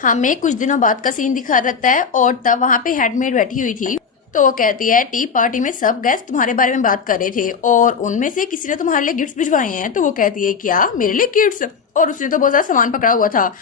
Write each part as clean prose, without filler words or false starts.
हमें कुछ दिनों बाद का सीन दिखा रहता है और तब वहाँ पे हेडमेड बैठी हुई थी। तो वो कहती है टी पार्टी में सब गेस्ट तुम्हारे बारे में बात कर रहे थे और उनमें से किसी ने तुम्हारे लिए गिफ्ट्स भिजवाए हैं। तो वो कहती है क्या मेरे लिए गिफ्ट्स? और उसने तो बहुत सारा सामान पकड़ा हुआ था।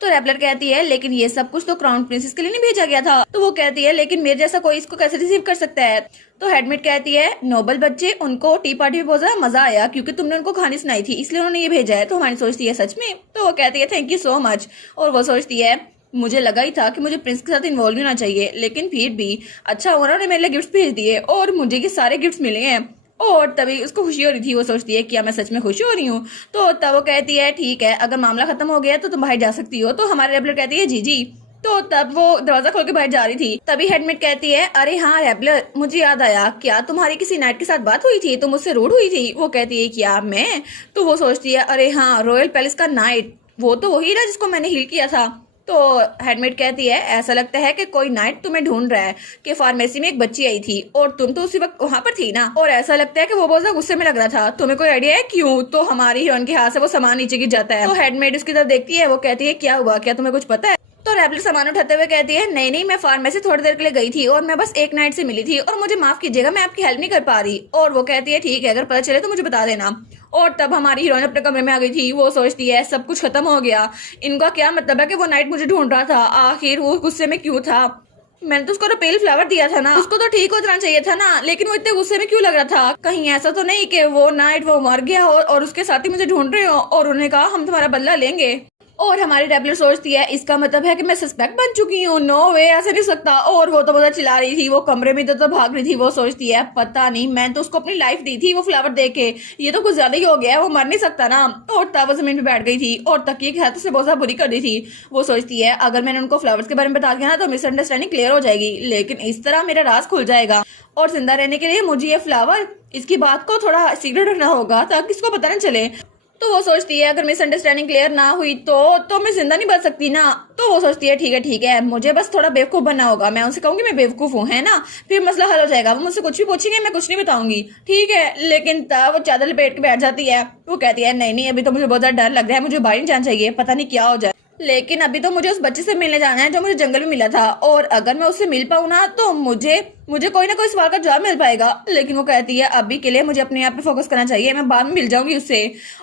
तो रेपलर कहती है लेकिन ये सब कुछ तो क्राउन प्रिंसेस के लिए नहीं भेजा गया था। तो वो कहती है लेकिन मेरे जैसा कोई इसको कैसे रिसीव कर सकता है? तो हेडमेड कहती है नोबल बच्चे, उनको टी पार्टी में बहुत ज्यादा मजा आया क्योंकि तुमने उनको कहानी सुनाई थी, इसलिए उन्होंने ये भेजा है। तो हमारी सोचती है सच में? तो वो कहती है थैंक यू सो मच। और वो सोचती है मुझे लगा ही था कि मुझे प्रिंस के साथ इन्वॉल्व होना चाहिए, लेकिन फिर भी अच्छा उन्होंने मेरे लिए गिफ्ट भेज दिए और मुझे ये सारे गिफ्ट मिले हैं। और तभी उसको खुशी हो रही थी। वो सोचती है क्या मैं सच में खुश हो रही हूँ? तो तब वो कहती है ठीक है, अगर मामला खत्म हो गया तो तुम बाहर जा सकती हो। तो हमारे रेबलर कहती है जी जी। तो तब वो दरवाजा खोल के बाहर जा रही थी, तभी हेडमेड कहती है अरे हाँ रेबलर, मुझे याद आया, क्या तुम्हारी किसी नाइट के साथ बात हुई थी? तुम मुझसे रूड हुई थी? वो कहती है क्या मैं? तो वो सोचती है अरे हाँ, रॉयल पैलेस का नाइट, वो तो वही ना जिसको मैंने हील किया था। तो हेडमेड कहती है ऐसा लगता है कि कोई नाइट तुम्हें ढूंढ रहा है कि फार्मेसी में एक बच्ची आई थी और तुम तो उसी वक्त वहां पर थी ना, और ऐसा लगता है कि वो बहुत ज्यादा गुस्से में लग रहा था। तुम्हें कोई आइडिया है क्यों? तो हमारी हीरोइन के हाथ से वो सामान नीचे गिर जाता है। तो हेडमेड उसकी तरफ देखती है, वो कहती है क्या हुआ, क्या तुम्हें कुछ पता है? तो रेबलर सामान उठाते हुए कहती है नहीं नहीं, मैं फार्मेसी थोड़ी देर के लिए गई थी और मैं बस एक नाइट से मिली थी और मुझे माफ कीजिएगा, मैं आपकी हेल्प नहीं कर पा रही। और वो कहती है ठीक है, अगर पता चले तो मुझे बता देना। और तब हमारी हीरोइन अपने कमरे में आ गई थी। वो सोचती है सब कुछ खत्म हो गया, इनका क्या मतलब है कि वो नाइट मुझे ढूंढ रहा था, आखिर वो गुस्से में क्यों था? मैंने तो उसको पेल फ्लावर दिया था ना, उसको तो ठीक हो जाना चाहिए था ना, लेकिन वो इतने गुस्से में क्यों लग रहा था? कहीं ऐसा तो नहीं कि वो नाइट वो मर गया और उसके साथी मुझे ढूंढ रहे हो और उन्होंने कहा हम तुम्हारा बदला लेंगे। और हमारी रेबलर सोचती है इसका मतलब है कि मैं सस्पेक्ट बन चुकी हूँ, नो वे, ऐसा नहीं सकता। और वो तो बहुत चिल्ला रही थी, वो कमरे में तो भाग रही थी। वो सोचती है पता नहीं, मैं तो उसको अपनी लाइफ दी थी वो फ्लावर दे के, ये तो कुछ ज्यादा ही हो गया, वो मर नहीं सकता ना। और तब वो जमीन पे बैठ गई थी और तकिए के हाथ से बहुत ज्यादा बुरी कर दी थी। वो सोचती है अगर मैंने उनको फ्लावर्स के बारे में बता दिया ना तो मिसअंडरस्टैंडिंग क्लियर हो जाएगी, लेकिन इस तरह मेरा राज खुल जाएगा और जिंदा रहने के लिए मुझे ये फ्लावर, इसकी बात को थोड़ा सीक्रेट रखना होगा ताकि इसको पता न चले। तो वो सोचती है अगर मिसअंडरस्टैंडिंग क्लियर ना हुई तो मैं जिंदा नहीं बच सकती ना। तो वो सोचती है ठीक है, मुझे बस थोड़ा बेवकूफ बनना होगा, मैं उनसे कहूंगी मैं बेवकूफ हूँ, है ना, फिर मसला हल हो जाएगा। वो मुझसे कुछ भी पूछेंगे, मैं कुछ नहीं बताऊंगी, ठीक है। लेकिन तब वो चादर लपेट के बैठ जाती है। वो कहती है नहीं नहीं, अभी तो मुझे बहुत ज्यादा डर लग रहा है, मुझे बाहर नहीं जाना चाहिए, पता नहीं क्या हो जाए, लेकिन अभी तो मुझे उस बच्चे से मिलने जाना है जो मुझे जंगल में मिला था, और अगर मैं उससे मिल पाऊँ ना तो मुझे मुझे कोई ना कोई सवाल का जवाब मिल पाएगा। लेकिन वो कहती है अभी के लिए मुझे अपने आप पे फोकस करना चाहिए, मैं बाद में मिल जाऊंगी उससे।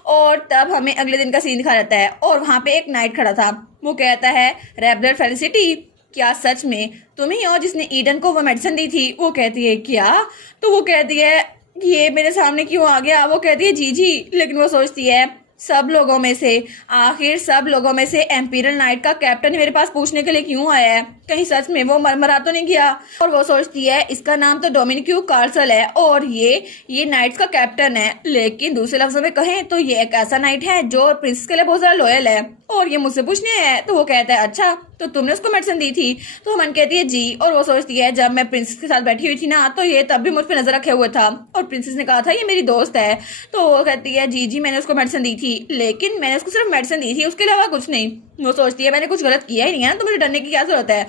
और तब हमें अगले दिन का सीन दिखा रहता है और वहां पे एक नाइट खड़ा था। वो कहता है रेबलर फेलिसिटी, क्या सच में तुम ही हो जिसने ईडन को वो मेडिसिन दी थी? वो कहती है क्या? तो वो कहती है ये मेरे सामने क्यों आ गया? वो कहती है जी जी। लेकिन वो सोचती है सब लोगों में से, आखिर सब लोगों में से एम्पीरियल नाइट का कैप्टन मेरे पास पूछने के लिए क्यों आया है? कहीं सच में वो मरमरा तो नहीं गया? और वो सोचती है इसका नाम तो डोमिनिक्यू कार्सल है और ये नाइट्स का कैप्टन है, लेकिन दूसरे लफ्जों में कहें तो ये एक ऐसा नाइट है जो प्रिंसेस के लिए बहुत ज्यादा लॉयल है और ये मुझसे पूछने है। तो वो कहता है अच्छा, तो तुमने उसको मेडिसिन दी थी? तो हमन कहती है जी। और वो सोचती है जब मैं प्रिंसेस के साथ बैठी हुई थी ना तो ये तब भी मुझ पे नजर रखे हुए था और प्रिंसेस ने कहा था ये मेरी दोस्त है। तो वो कहती है जी जी, मैंने उसको मेडिसिन दी थी, लेकिन मैंने उसको सिर्फ मेडिसिन दी थी, उसके अलावा कुछ नहीं। वो सोचती है मैंने कुछ गलत किया ही नहीं है ना, तो मुझे डरने की क्या जरूरत है?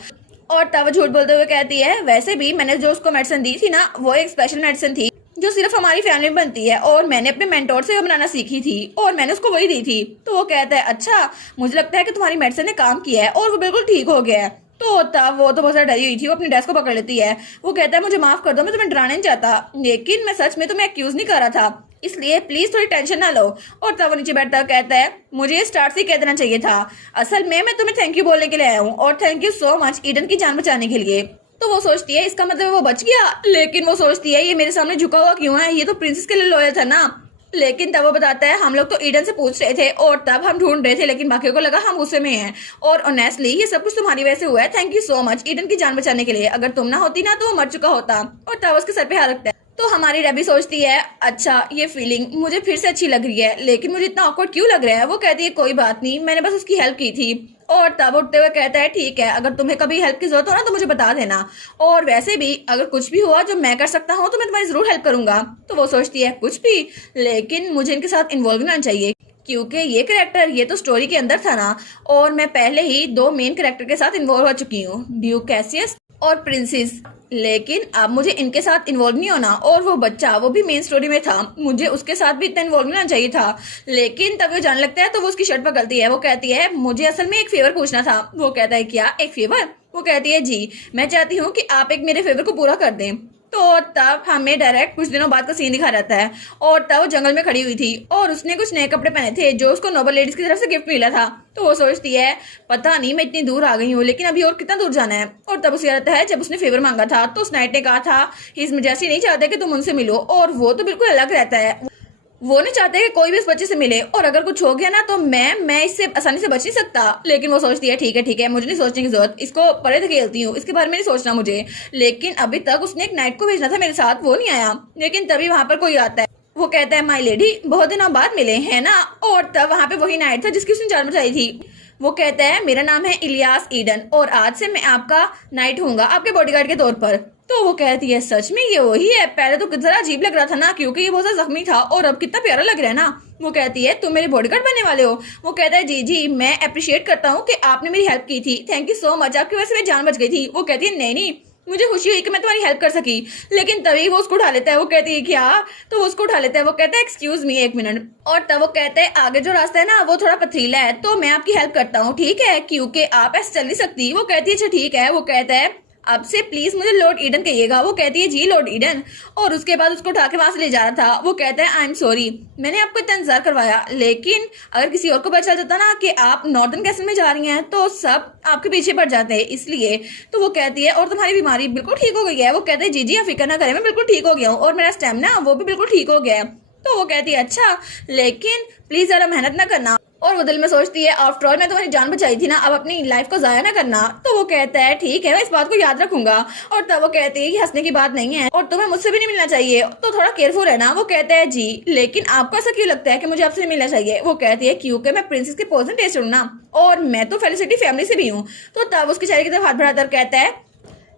और तब वो झूठ बोलते हुए कहती है वैसे भी मैंने जो उसको मेडिसिन दी थी ना वो एक स्पेशल मेडिसिन थी जो सिर्फ हमारी फैमिली में बनती है और मैंने अपने मेंटोर से बनाना सीखी थी और मैंने उसको वही दी थी। तो वो कहता है अच्छा, मुझे लगता है कि तुम्हारी मेडिसिन ने काम किया है और वो बिल्कुल ठीक हो गया है। तो तब वो तो बहुत ज्यादा डरी हुई थी, वो अपनी ड्रेस को पकड़ लेती है। वो कहता है मुझे माफ कर दो, मैं तुम्हें डराना नहीं चाहता, लेकिन मैं सच में तुम्हें एक्यूज नहीं कर रहा था, इसलिए प्लीज थोड़ी टेंशन ना लो। और तब वो नीचे बैठता कहता है मुझे स्टार्ट से कह देना चाहिए था, असल में मैं तुम्हें थैंक यू बोलने के लिए आया हूँ और thank you so much Eden की जान बचाने के लिए। तो वो सोचती है इसका मतलब वो बच गया, लेकिन वो सोचती है ये मेरे सामने झुका हुआ क्यों है, ये तो प्रिंसेस के लिए लॉयल था ना। लेकिन तब वो बताता है हम लोग तो ईडन से पूछ रहे थे और तब हम ढूंढ रहे थे, लेकिन बाकियों को लगा हम गुस्से में हैं और ऑनेस्टली ये सब कुछ तुम्हारी वजह से हुआ है, thank you so much Eden की जान बचाने के लिए, अगर तुम ना होती ना तो वो मर चुका होता। और तब उसके सर पे हाथ रखता है। तो हमारी रेबी सोचती है अच्छा, ये फीलिंग मुझे फिर से अच्छी लग रही है, लेकिन मुझे इतना ऑकवर्ड क्यों लग रहा है? वो कहती है कोई बात नहीं, मैंने बस उसकी हेल्प की थी। और तब उठते हुए कहता है ठीक है, अगर तुम्हें कभी हेल्प की जरूरत हो ना तो मुझे बता देना, और वैसे भी अगर कुछ भी हुआ जो मैं कर सकता हूँ तो मैं तुम्हारी जरूर हेल्प करूंगा। तो वो सोचती है कुछ भी, लेकिन मुझे इनके साथ इन्वॉल्व होना चाहिए क्योंकि ये कैरेक्टर ये तो स्टोरी के अंदर था ना, और मैं पहले ही 2 मेन कैरेक्टर के साथ इन्वॉल्व हो चुकी हूँ, ड्यूक कैसियस और प्रिंसेस। लेकिन अब मुझे इनके साथ इन्वॉल्व नहीं होना। और वो बच्चा, वो भी मेन स्टोरी में था, मुझे उसके साथ भी इतना इन्वॉल्व नहीं होना चाहिए था। लेकिन तब वो जाने लगता है तो वो उसकी शर्ट पकड़ती है। वो कहती है मुझे असल में एक फेवर पूछना था। वो कहता है क्या, एक फेवर? वो कहती है जी, मैं चाहती हूँ कि आप एक मेरे फेवर को पूरा कर दें। तो तब हमें डायरेक्ट कुछ दिनों बाद का सीन दिखा रहता है और तब वो जंगल में खड़ी हुई थी और उसने कुछ नए कपड़े पहने थे जो उसको नोबल लेडीज की तरफ से गिफ्ट मिला था। तो वो सोचती है पता नहीं मैं इतनी दूर आ गई हूँ, लेकिन अभी और कितना दूर जाना है। और तब उसे रहता है जब उसने फेवर मांगा था तो उस नाइट ने कहा था इस मजासी नहीं चाहते कि तुम उनसे मिलो, और वो तो बिल्कुल अलग रहता है। वो नहीं चाहते कि कोई भी इस बच्चे से मिले, और अगर कुछ हो गया ना तो मैं इससे आसानी से बच नहीं सकता। लेकिन वो सोचती है ठीक है मुझे नहीं सोचने की जरूरत, इसको परे धकेलती हूँ, इसके बारे में नहीं सोचना मुझे। लेकिन अभी तक उसने एक नाइट को भेजना था मेरे साथ, वो नहीं आया। लेकिन तभी वहां पर कोई आता है। वो कहता है माई लेडी, बहुत दिनों बाद मिले हैं ना। और तब वहां पे वही नाइट था जिसकी उसने जान बचाई थी। वो कहता है मेरा नाम है इलियास ईडन और आज से मैं आपका नाइट हूँगा, आपके बॉडीगार्ड के तौर पर। तो वो कहती है सच में ये वही है? पहले तो जरा अजीब लग रहा था ना, क्योंकि ये बहुत ज्यादा जख्मी था, और अब कितना प्यारा लग रहा है ना। वो कहती है तुम मेरे बॉडीगार्ड बनने वाले हो? वो कहता है जी जी, मैं अप्रिशिएट करता हूँ कि आपने मेरी हेल्प की थी, थैंक यू सो मच, आपकी वजह से मेरी जान बच गई थी। वो कहती है नहीं, मुझे खुशी हुई कि मैं तुम्हारी हेल्प कर सकी। लेकिन तभी वो उसको उठा लेता है। वो कहती है क्या? तो वो उसको उठा लेता है। वो कहता है एक्सक्यूज मी, एक मिनट। और तब वो कहता है आगे जो रास्ता है ना वो थोड़ा पथरीला है, तो मैं आपकी हेल्प करता हूँ, ठीक है, क्योंकि आप ऐसे चल नहीं सकती। वो कहती है अच्छा ठीक है। वो कहता है अब से प्लीज मुझे लॉर्ड ईडन कहिएगा। वो कहती है जी लॉर्ड ईडन। और उसके बाद उसको उठा के वहां से ले जा रहा था। वो कहता है आई एम सॉरी, मैंने आपको इतना इंतजार करवाया, लेकिन अगर किसी और को पता चल जाता ना कि आप नॉर्दर्न कैसल में जा रही हैं तो सब आपके पीछे पड़ जाते हैं, इसलिए। तो वो कहती है और तुम्हारी बीमारी बिल्कुल ठीक हो गई है? वो कहते हैं जी जी आप फिक्र ना करें, मैं बिल्कुल ठीक हो गया हूँ, और मेरा स्टेमिना वो भी बिल्कुल ठीक हो गया है। तो वो कहती है अच्छा, लेकिन प्लीज जरा मेहनत ना करना। और वो दिल में सोचती है आफ्टर ऑल मैं तुम्हारी जान बचाई थी ना, अब अपनी लाइफ को जाया ना करना। तो वो कहता है ठीक है, मैं इस बात को याद रखूंगा। और तब वो कहती है कि हंसने की बात नहीं है और तुम्हें मुझसे भी नहीं मिलना चाहिए, तो थोड़ा केयरफुल है ना। वो कहता है जी, लेकिन आपको ऐसा क्यों लगता है कि मुझे आपसे नहीं मिलना चाहिए? वो कहती है क्योंकि मैं प्रिंसेस के पोर्शन टेस्ट हूँ ना, और मैं तो फेलिसिटी फैमिली से भी हूँ। तो तब उसके चेहरे की तरफ हाथ बढ़ाकर कहता है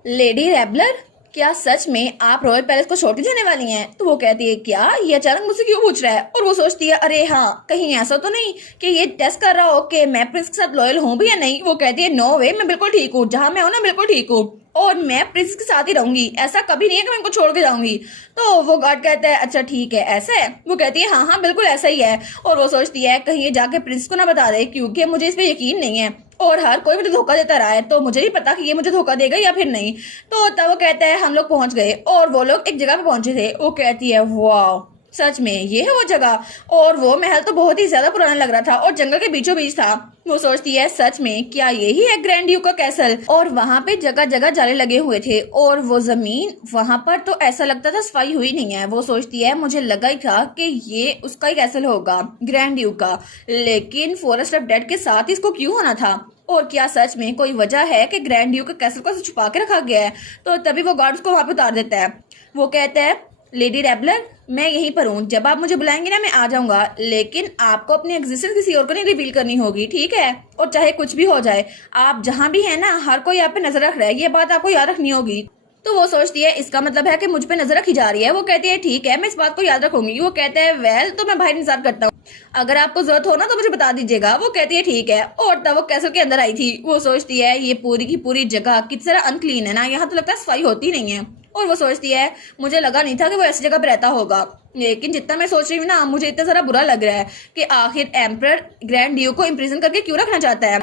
लेडी रेबलर, क्या सच में आप रॉयल पैलेस को छोड़ के जाने वाली हैं? तो वो कहती है क्या, ये अचानक मुझसे क्यों पूछ रहा है? और वो सोचती है अरे हाँ, कहीं ऐसा तो नहीं कि ये टेस्ट कर रहा हो कि मैं प्रिंस के साथ लॉयल हूँ भी या नहीं। वो कहती है नो वे, मैं बिल्कुल ठीक हूँ, जहाँ मैं हूँ ना बिल्कुल ठीक हूँ, और मैं प्रिंस के साथ ही रहूंगी, ऐसा कभी नहीं है कि मैं इनको छोड़ के जाऊंगी। तो वो गार्ड कहता है अच्छा ठीक है, ऐसा है? वो कहती है हाँ हाँ बिल्कुल ऐसा ही है। और वो सोचती है कहीं ये जाके प्रिंस को ना बता दे, क्योंकि मुझे इस पे यकीन नहीं है, और हर कोई मुझे धोखा देता रहा है, तो मुझे नहीं पता कि ये मुझे धोखा देगा या फिर नहीं। तो तब वो कहता है हम लोग पहुंच गए, और वो लोग एक जगह पे पहुंचे थे। वो कहती है वाह, सच में ये है वो जगह, और वो महल तो बहुत ही ज्यादा पुराना लग रहा था और जंगल के बीचों बीच था। वो सोचती है सच में क्या यही है ग्रैंड ड्यूक का कैसल? और वहां पे जगह जगह जाले लगे हुए थे, और वो जमीन वहां पर तो ऐसा लगता था सफाई हुई नहीं है। वो सोचती है मुझे लगा ही था कि ये उसका ही कैसल होगा ग्रैंड ड्यूक का, लेकिन फॉरेस्ट ऑफ डेड के साथ इसको क्यों होना था? और क्या सच में कोई वजह है कि ग्रैंड ड्यूक के कैसल को छुपा के रखा गया है? तो तभी वो गार्ड्स को वहां पे उतार देता है। वो कहता है लेडी रेबलर, मैं यहीं पर हूँ, जब आप मुझे बुलाएंगे ना मैं आ जाऊंगा, लेकिन आपको अपनी एग्जिस्टेंस किसी और को नहीं रिवील करनी होगी, ठीक है? और चाहे कुछ भी हो जाए, आप जहाँ भी है ना, हर कोई आप पे नजर रख रहा है, ये बात आपको याद रखनी होगी। तो वो सोचती है इसका मतलब है कि मुझ पे नजर रखी जा रही है। वो कहती है ठीक है, मैं इस बात को याद रखूंगी। वो कहता है वेल, तो मैं बाहर इंतजार करता हूँ, अगर आपको जरूरत हो ना तो मुझे बता दीजिएगा। वो कहती है ठीक है। और तब वो कैसल के अंदर आई थी। वो सोचती है ये पूरी की पूरी जगह किस तरह अनक्लीन है ना, यहाँ तो लगता है सफाई होती नहीं है। और वो सोचती है मुझे लगा नहीं था कि वो ऐसी जगह पे रहता होगा, लेकिन जितना मैं सोच रही हूँ ना, मुझे इतना सारा बुरा लग रहा है कि आखिर एम्परर ग्रैंड ड्यूक को इम्प्रिजन करके क्यों रखना चाहता है।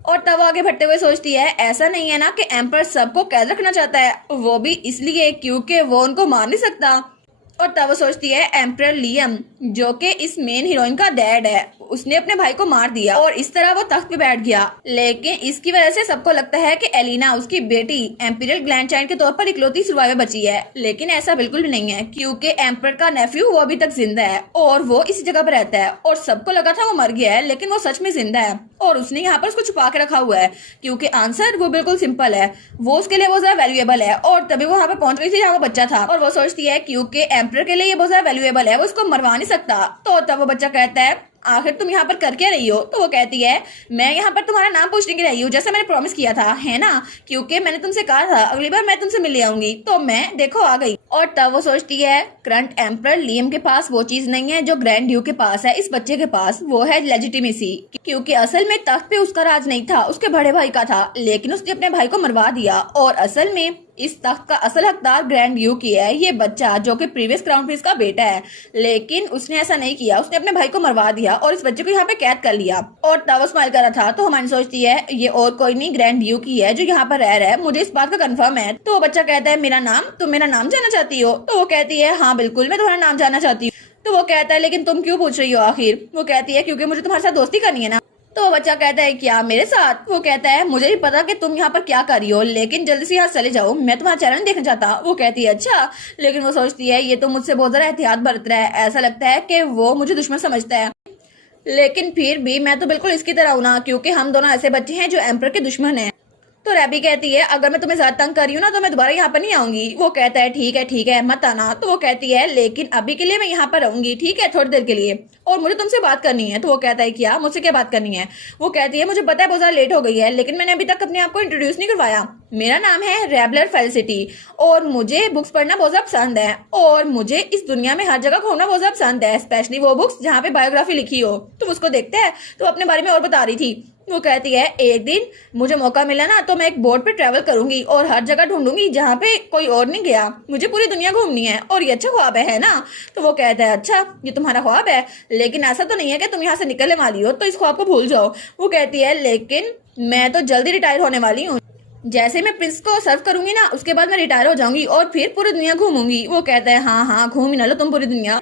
और तब आगे बढ़ते हुए सोचती है ऐसा नहीं है ना कि एम्पर सबको कैद रखना चाहता है, वो भी इसलिए क्योंकि वो उनको मार नहीं सकता। और तब वो सोचती है एम्परर लियम, जो कि इस मेन हीरोइन का डैड है, उसने अपने भाई को मार दिया और इस तरह वो तख्त पे बैठ गया। लेकिन इसकी वजह से सबको लगता है कि एलिना उसकी बेटी एम्पीरियल ग्रैंडचाइल्ड के तौर पर इकलौती सर्वाइवर बची है, लेकिन ऐसा बिल्कुल भी नहीं है, क्योंकि एम्परर का नेफ्यू वो अभी तक जिंदा है और वो इसी जगह पर रहता है। और सबको लगा था वो मर गया है, लेकिन वो सच में जिंदा है और उसने यहाँ पर उसको छुपा के रखा हुआ है, क्योंकि आंसर वो बिल्कुल सिंपल है, वो उसके लिए बहुत ज्यादा वैल्यूएबल है। और तभी वो वहाँ पर पहुंच गई थी जहाँ वो बच्चा था, और वो सोचती है क्योंकि एम्परर के लिए ये बहुत ज्यादा वैल्यूएबल है, वो उसको मरवा नहीं सकता। तो तब वो बच्चा कहता है आखिर तुम यहाँ पर कर क्या रही हो? तो वो कहती है मैं यहाँ पर तुम्हारा नाम पूछने की रही हूँ, जैसा मैंने प्रॉमिस किया था, है ना, क्योंकि मैंने तुमसे कहा था अगली बार मैं तुमसे मिलने आऊंगी, तो मैं देखो आ गई। और तब वो सोचती है करंट एम्परर लियम के पास वो चीज नहीं है जो ग्रैंड ड्यूक के पास है, इस बच्चे के पास, वो है लेजिटिमेसी, क्योंकि असल में तख्त पे उसका राज नहीं था, उसके बड़े भाई का था, लेकिन उसने अपने भाई को मरवा दिया। और असल में इस तख्त का असल हकदार ग्रैंड ड्यूक ही है, ये बच्चा जो कि प्रीवियस क्राउन प्रिंस का बेटा है। लेकिन उसने ऐसा नहीं किया, उसने अपने भाई को मरवा दिया और इस बच्चे को यहाँ पे कैद कर लिया। और तब वो स्माइल कर रहा था तो हमारी सोचती है ये और कोई नहीं ग्रैंड ड्यूक ही है जो यहाँ पर रह रहा है, मुझे इस बात का कंफर्म है। तो वो बच्चा कहता है मेरा नाम, तुम मेरा नाम जानना चाहती हो? तो वो कहती है हाँ बिल्कुल, मैं तुम्हारा नाम जानना चाहती हूँ। तो वो कहता है लेकिन तुम क्यों पूछ रही हो आखिर? वो कहती है क्योंकि मुझे तुम्हारे साथ दोस्ती करनी है ना। तो वो बच्चा कहता है क्या मेरे साथ? वो कहता है मुझे भी पता कि तुम यहाँ पर क्या कर रही हो, लेकिन जल्दी से यहाँ चले जाओ, मैं तुम्हारा चैनल नहीं देखना चाहता। वो कहती है अच्छा, लेकिन वो सोचती है ये तो मुझसे बहुत ज्यादा एहतियात बरत रहा है, ऐसा लगता है कि वो मुझे दुश्मन समझता है। लेकिन फिर भी मैं तो बिल्कुल इसकी तरह हूं ना, क्योंकि हम दोनों ऐसे बच्चे हैं जो एम्पर के दुश्मन हैं। तो रैबी कहती है अगर मैं तुम्हें ज्यादा तंग कर रही हूँ ना तो मैं दोबारा यहाँ पर नहीं आऊंगी। वो कहता है ठीक है मत आना। तो वो कहती है लेकिन अभी के लिए मैं यहाँ पर रहूंगी, ठीक है, थोड़ी देर के लिए, और मुझे तुमसे बात करनी है। तो वो कहता है क्या, मुझसे क्या बात करनी है? वो कहती है मुझे पता है बहुत ज्यादा लेट हो गई है, लेकिन मैंने अभी तक अपने आप को इंट्रोड्यूस नहीं करवाया। मेरा नाम है रेबलर फेलिसिटी और मुझे बुक्स पढ़ना बहुत ज्यादा पसंद है और मुझे इस दुनिया में हर जगह घूमना बहुत ज्यादा पसंद है, स्पेशली वो बुक्स जहाँ पे बायोग्राफी लिखी हो। तो उसको देखते हैं तो अपने बारे में और बता रही थी। वो कहती है एक दिन मुझे मौका मिला ना तो मैं एक बोट पे ट्रेवल करूंगी और हर जगह ढूंढूंगी जहाँ पे कोई और नहीं गया, मुझे पूरी दुनिया घूमनी है और ये अच्छा ख्वाब है ना। तो वो कहता है अच्छा ये तुम्हारा ख्वाब है, लेकिन ऐसा तो नहीं है कि तुम यहाँ से निकलने वाली हो, तो इस ख्वाब को भूल जाओ। वो कहती है लेकिन मैं तो जल्दी रिटायर होने वाली हूँ, जैसे मैं प्रिंस को सर्व करूंगी ना उसके बाद मैं रिटायर हो जाऊंगी और फिर पूरी दुनिया घूमूंगी। वो कहता है हाँ घूम ही ना लो तुम पूरी दुनिया।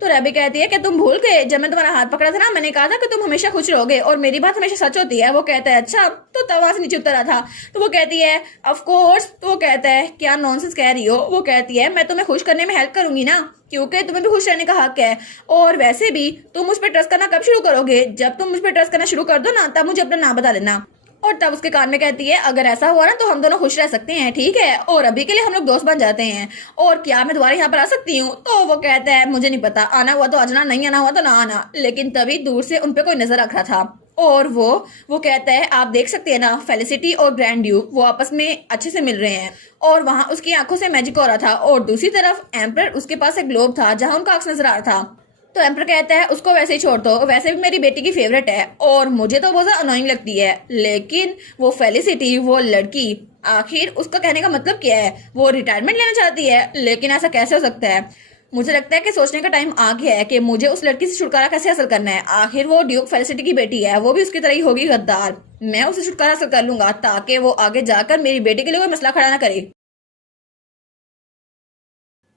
तो रैबी कहती है कि तुम भूल गए जब मैं तुम्हारा हाथ पकड़ा था ना, मैंने कहा था कि तुम हमेशा खुश रहोगे और मेरी बात हमेशा सच होती है। वो कहता है अच्छा, तो तब वहां से नीचे उतरा था। तो वो कहती है ऑफ कोर्स। तो वो कहता है क्या नॉनसेंस कह रही हो? वो कहती है मैं तुम्हें खुश करने में हेल्प करूंगी ना, क्योंकि तुम्हें भी खुश रहने का हक है, और वैसे भी तुम मुझ पर ट्रस्ट करना कब शुरू करोगे? जब तुम मुझ पर ट्रस्ट करना शुरू कर दो ना तब मुझे अपना नाम बता देना। और तब उसके कान में कहती है अगर ऐसा हुआ ना तो हम दोनों खुश रह सकते हैं, ठीक है, और अभी के लिए हम लोग दोस्त बन जाते हैं, और क्या मैं दोबारा यहाँ पर आ सकती हूँ? तो वो कहता है मुझे नहीं पता, आना हुआ तो आ जाना, नहीं आना हुआ तो ना आना। लेकिन तभी दूर से उनपे कोई नजर रख रहा था और वो कहता है आप देख सकते हैं ना फेलिसिटी और ग्रैंड ड्यूक वो आपस में अच्छे से मिल रहे हैं, और वहां उसकी आंखों से मैजिक हो रहा था, और दूसरी तरफ एम्पर उसके पास एक ग्लोब था जहां उनका अक्स नजर आ रहा था। तो एम्पर कहता है उसको वैसे ही छोड़ दो, वैसे भी मेरी बेटी की फेवरेट है और मुझे तो बहुत ज्यादा अनोइंग लगती है, लेकिन वो फेलिसिटी वो लड़की आखिर उसका कहने का मतलब क्या है? वो रिटायरमेंट लेना चाहती है, लेकिन ऐसा कैसे हो सकता है? मुझे लगता है कि सोचने का टाइम आ गया है कि मुझे उस लड़की से छुटकारा कैसे हासिल करना है। आखिर वो ड्यूक फेलिसिटी की बेटी है, वो भी उसकी तरह ही होगी गद्दार। मैं उसे छुटकारा हासिल कर लूंगा ताकि वो आगे जाकर मेरी बेटी के लिए कोई मसला खड़ा ना करे।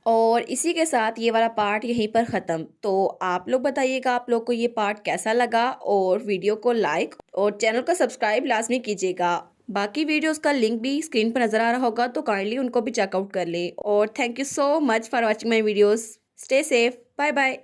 और इसी के साथ ये वाला पार्ट यहीं पर ख़त्म। तो आप लोग बताइएगा आप लोग को ये पार्ट कैसा लगा, और वीडियो को लाइक और चैनल को सब्सक्राइब लाजमी कीजिएगा। बाकी वीडियोस का लिंक भी स्क्रीन पर नज़र आ रहा होगा तो काइंडली उनको भी चेकआउट कर ले। और thank you so much for watching my videos. Stay safe, bye bye.